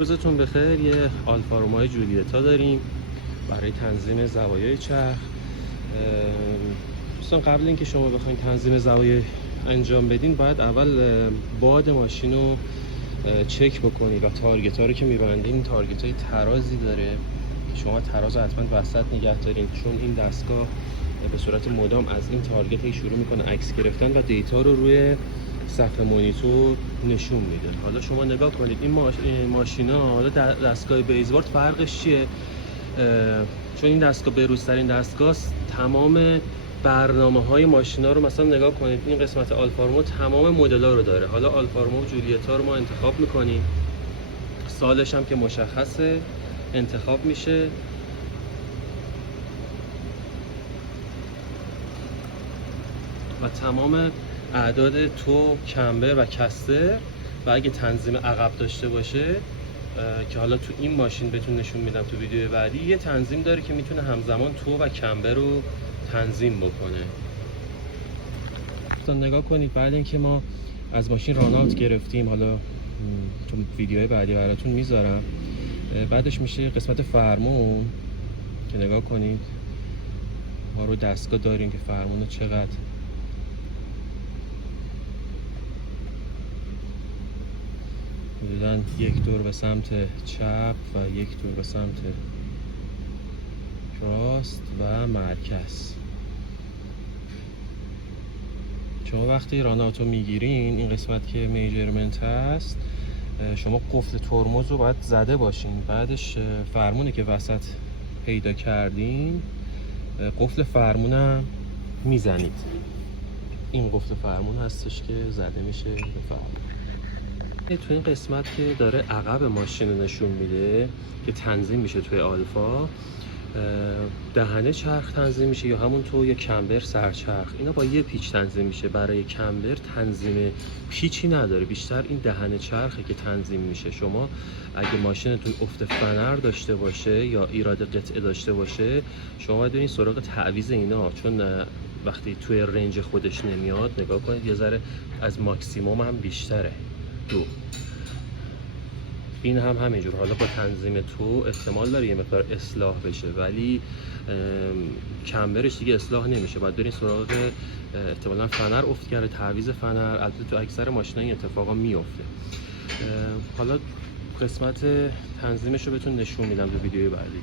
روزتون بخیر. یه آلفا رومای جولیتا داریم برای تنظیم زوایای چرخ. دوستان قبل اینکه شما بخواید تنظیم زوایای انجام بدین باید اول باد ماشین رو چک بکنید و تارگت ها رو که میبندین تارگت های ترازی داره. شما تراز رو حتما وسط نگه دارین، چون این دستگاه به صورت مدام از این تارگت شروع میکنه عکس گرفتن و دیتا رو روی صفحه مانیتور نشون میده. حالا شما نگاه کنید این ماشینا، حالا دستگاه بیزبورد فرقش چیه؟ چون این دستگاه بروزترین دستگاه است، تمام برنامه های ماشینا رو مثلا نگاه کنید. این قسمت آلفا رومو تمام مدل ها رو داره. حالا آلفا رومو و جولیتا رو ما انتخاب میکنیم، سالش هم که مشخصه انتخاب میشه. و تمام اعداد تو، کمبر و کستر و اگه تنظیم عقب داشته باشه که حالا تو این ماشین بهتون نشون میدم تو ویدیو بعدی، یه تنظیم داره که میتونه همزمان تو و کمبر رو تنظیم بکنه. دوستان نگاه کنید، بعد اینکه ما از ماشین راناوت گرفتیم، حالا تو ویدیوهای بعدی براتون میذارم، بعدش میشه قسمت فرمون که نگاه کنید ما رو دستگاه داریم که فرمون چقدر حدوداً یک دور به سمت چپ و یک دور به سمت راست و مرکز. شما وقتی راناوتو میگیرین، این قسمت که میجرمنت هست، شما قفل ترمز رو باید زده باشین. بعدش فرمونی که وسط پیدا کردین، قفل فرمونم میزنید. این قفل فرمون هستش که زده میشه به فرمون. تو این قسمت که داره عقب ماشین رو نشون میده که تنظیم میشه توی آلفا، دهنه چرخ تنظیم میشه یا همون تو یا کمبر سرچرخ، اینا با یه پیچ تنظیم میشه. برای کمبر تنظیم پیچی نداره، بیشتر این دهنه چرخه که تنظیم میشه. شما اگه ماشینتون افت فنر داشته باشه یا ایراد قطعه داشته باشه، شما باید برین سراغ تعویض اینا، چون وقتی توی رنج خودش نمیاد، نگاه کنید یه ذره از ماکسیموم هم بیشتره. این هم همینجور. حالا با تنظیم تو احتمال داره یه مقدار اصلاح بشه، ولی کمبرش دیگه اصلاح نمیشه. باید برین سراغ احتمالاً فنر افت کرده، تعویض فنر. البته تو اکثر ماشینا این اتفاقا میفته. حالا قسمت تنظیمش رو بهتون نشون میدم تو ویدیوی بعدی.